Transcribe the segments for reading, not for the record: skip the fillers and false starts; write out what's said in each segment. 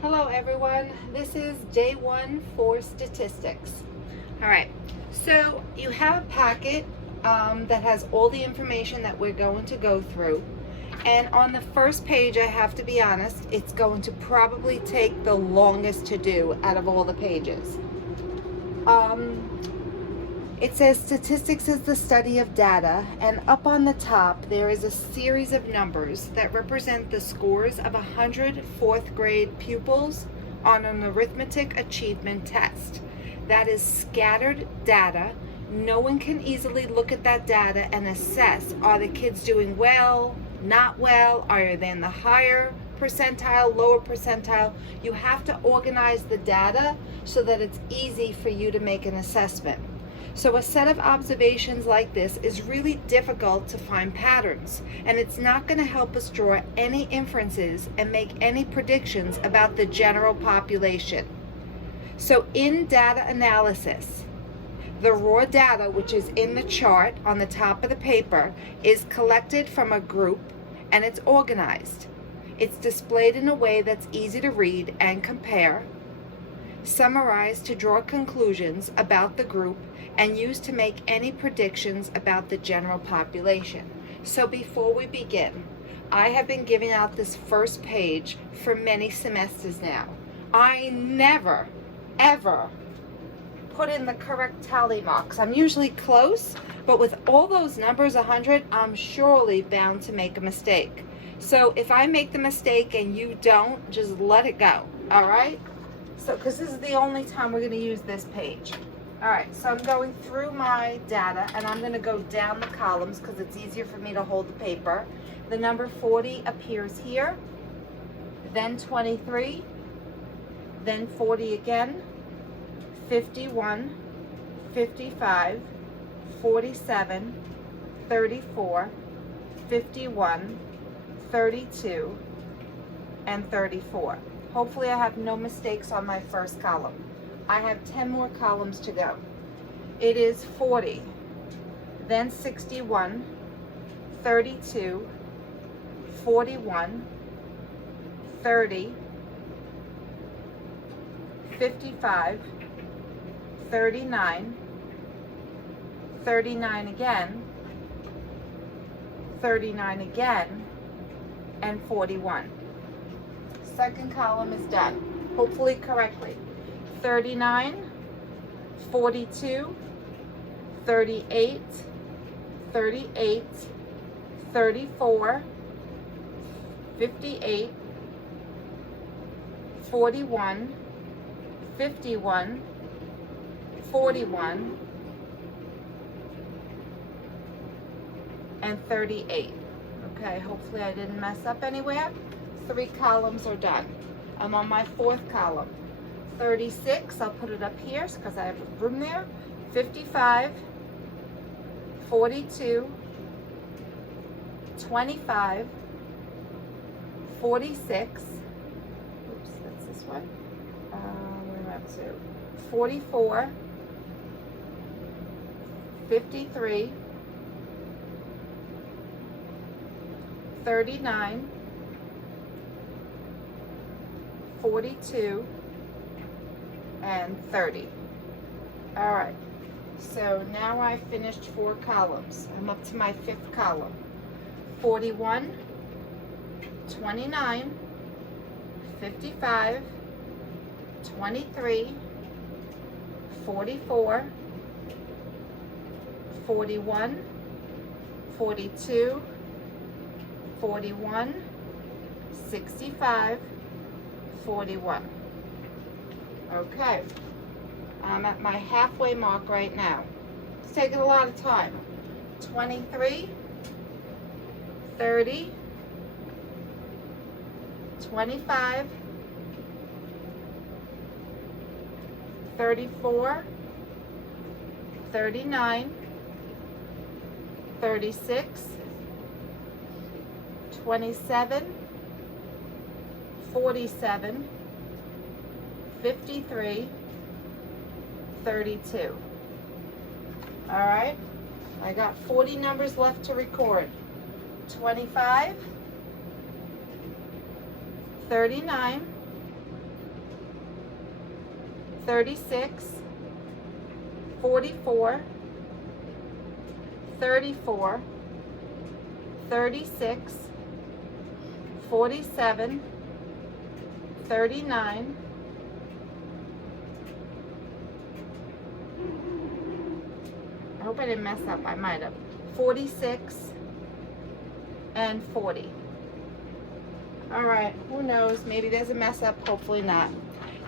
Hello everyone, this is day one for statistics. All right, so you have a packet that has all the information that we're going to go through. And on the first page, I have to be honest, it's going to probably take the longest to do out of all the pages. It says statistics is the study of data, and up on the top there is a series of numbers that represent the scores of 100 fourth grade pupils on an arithmetic achievement test. That is scattered data. No one can easily look at that data and assess, are the kids doing well, not well, are they in the higher percentile, lower percentile? You have to organize the data so that it's easy for you to make an assessment. So a set of observations like this is really difficult to find patterns, and it's not going to help us draw any inferences and make any predictions about the general population. So in data analysis, the raw data, which is in the chart on the top of the paper, is collected from a group and it's organized. It's displayed in a way that's easy to read and compare, summarized to draw conclusions about the group, and used to make any predictions about the general population. So before we begin, I have been giving out this first page for many semesters now. I never, ever put in the correct tally marks. I'm usually close, but with all those numbers, 100, I'm surely bound to make a mistake. So if I make the mistake and you don't, just let it go, all right? So, because this is the only time we're going to use this page. All right, so I'm going through my data, and I'm going to go down the columns because it's easier for me to hold the paper. The number 40 appears here, then 23, then 40 again, 51, 55, 47, 34, 51, 32, and 34. Hopefully I have no mistakes on my first column. I have 10 more columns to go. It is 40, then 61, 32, 41, 30, 55, 39, 39 again, 39 again, and 41. Second column is done, hopefully correctly. 39, 42, 38, 38, 34, 58, 41, 51, 41, and 38. Okay, hopefully I didn't mess up anywhere. 3 columns are done. I'm on my 4th column. 36, I'll put it up here because I have room there. 55, 42, 25, 46, oops, that's this one. Where am I up to? 44, 53, 39, 42, and 30. All right, so now I finished 4 columns. I'm up to my 5th column. 41, 29, 55, 23, 44, 41, 42, 41, 65, 41. Okay, I'm at my halfway mark right now. It's taking a lot of time. 23, 30, 25, 34, 39, 36, 27, 47, 53, 32. All right, I got 40 numbers left to record. 25, 39, 36, 44, 34, 36, 47, 39, 46, and 40. All right, who knows? Maybe there's a mess up, hopefully not.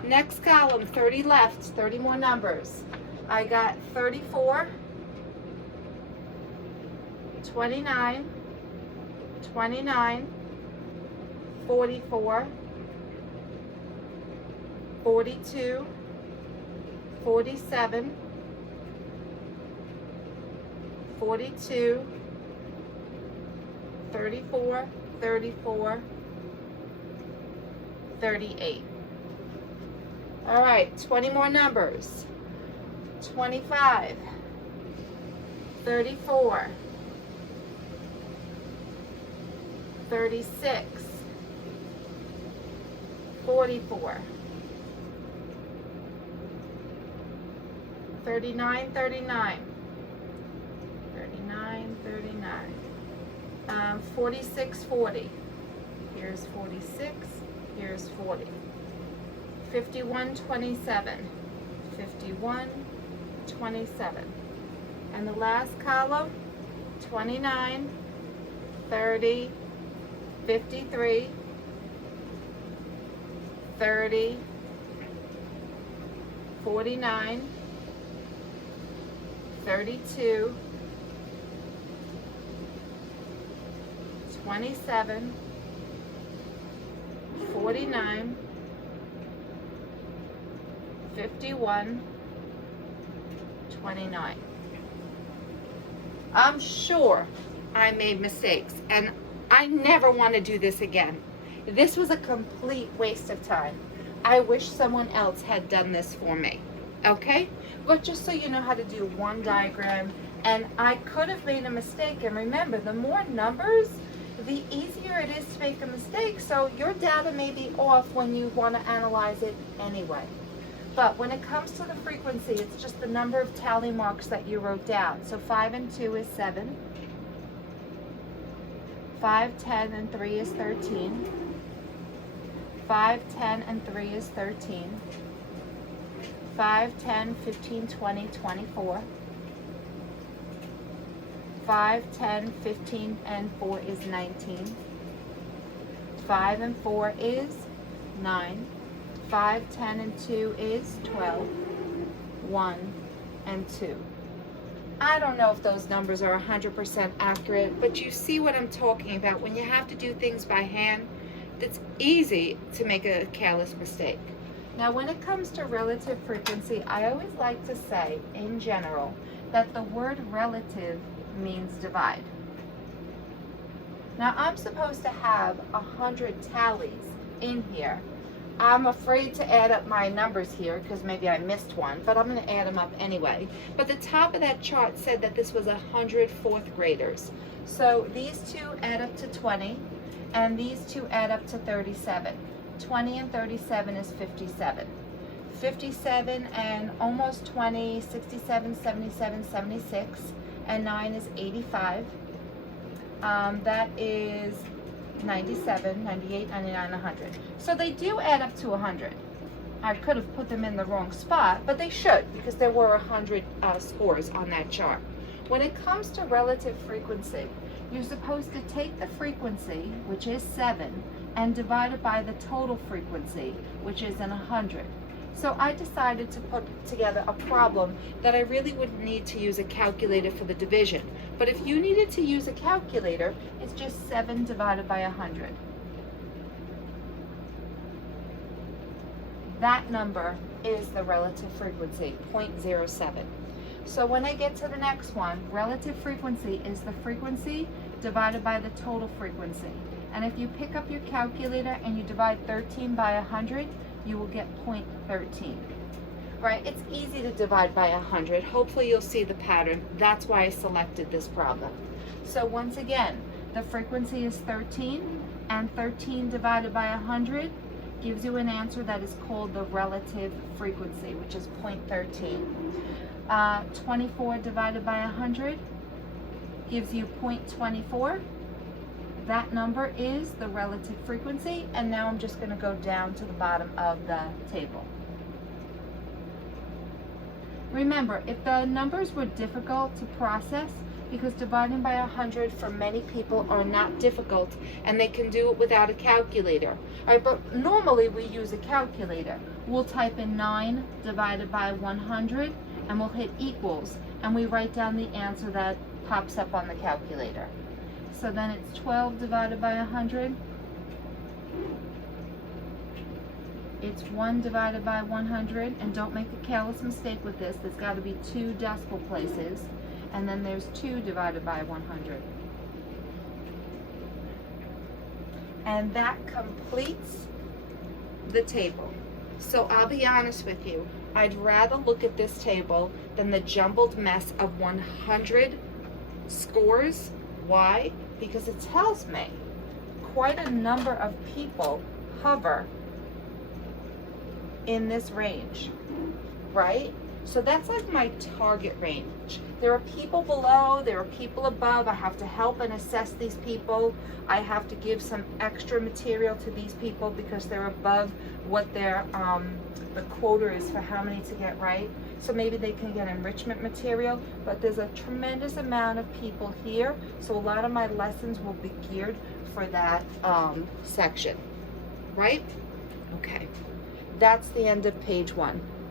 Next column, 30 left, 30 more numbers. I got 34, 29, 29, 44, 42, 47, 42, 34, 34, 38. All right, 20 more numbers. 25, 34, 36, 44, 39, 39, 39, 39, 46, 40. Here's 46, here's 40. 51, 27, 51, 27. And the last column, 29, 30, 53, 30, 49, 32, 27, 49, 51, 29. I'm sure I made mistakes, and I never want to do this again. This was a complete waste of time. I wish someone else had done this for me, okay? But just so you know how to do one diagram, and I could have made a mistake, and remember, the more numbers, the easier it is to make a mistake, so your data may be off when you want to analyze it anyway. But when it comes to the frequency, it's just the number of tally marks that you wrote down. So 5 and 2 is 7. 5, 10, and 3 is 13. 5, 10, and 3 is 13. 5, 10, 15, 20, 24. 5, 10, 15, and 4 is 19. 5 and 4 is 9. 5, 10, and 2 is 12, 1, and 2. I don't know if those numbers are 100% accurate, but you see what I'm talking about. When you have to do things by hand, it's easy to make a careless mistake. Now, when it comes to relative frequency, I always like to say, in general, that the word relative means divide. Now, I'm supposed to have 100 tallies in here. I'm afraid to add up my numbers here because maybe I missed one, but I'm going to add them up anyway. But the top of that chart said that this was 100 fourth graders. So these two add up to 20, and these two add up to 37. 20 and 37 is 57. 57 and almost 20, 67, 77, 76, and 9 is 85. That is 97, 98, 99, 100. So they do add up to 100. I could have put them in the wrong spot, but they should, because there were 100 scores on that chart. When it comes to relative frequency, you're supposed to take the frequency, which is 7, and divide it by the total frequency, which is 100. So I decided to put together a problem that I really wouldn't need to use a calculator for the division. But if you needed to use a calculator, it's just 7 divided by 100. That number is the relative frequency, 0.07. So when I get to the next one, relative frequency is the frequency divided by the total frequency. And if you pick up your calculator and you divide 13 by 100, you will get 0.13. Right? It's easy to divide by 100. Hopefully you'll see the pattern. That's why I selected this problem. So once again, the frequency is 13, and 13 divided by 100 gives you an answer that is called the relative frequency, which is 0.13. 24 divided by 100 gives you 0.24. That number is the relative frequency, and now I'm just going to go down to the bottom of the table. Remember, if the numbers were difficult to process, because dividing by 100 for many people are not difficult, and they can do it without a calculator. All right, but normally we use a calculator. We'll type in 9 divided by 100, and we'll hit equals, and we write down the answer that pops up on the calculator. So then it's 12 divided by 100. It's 1 divided by 100, and don't make a careless mistake with this. There's got to be 2 decimal places, and then there's 2 divided by 100. And that completes the table. So I'll be honest with you, I'd rather look at this table than the jumbled mess of 100 scores. Why? Because it tells me quite a number of people hover in this range, right? So that's like my target range. There are people below, there are people above. I have to help and assess these people. I have to give some extra material to these people because they're above what their the quota is for how many to get right. So maybe they can get enrichment material, but there's a tremendous amount of people here. So a lot of my lessons will be geared for that section, right? Okay. That's the end of page 1.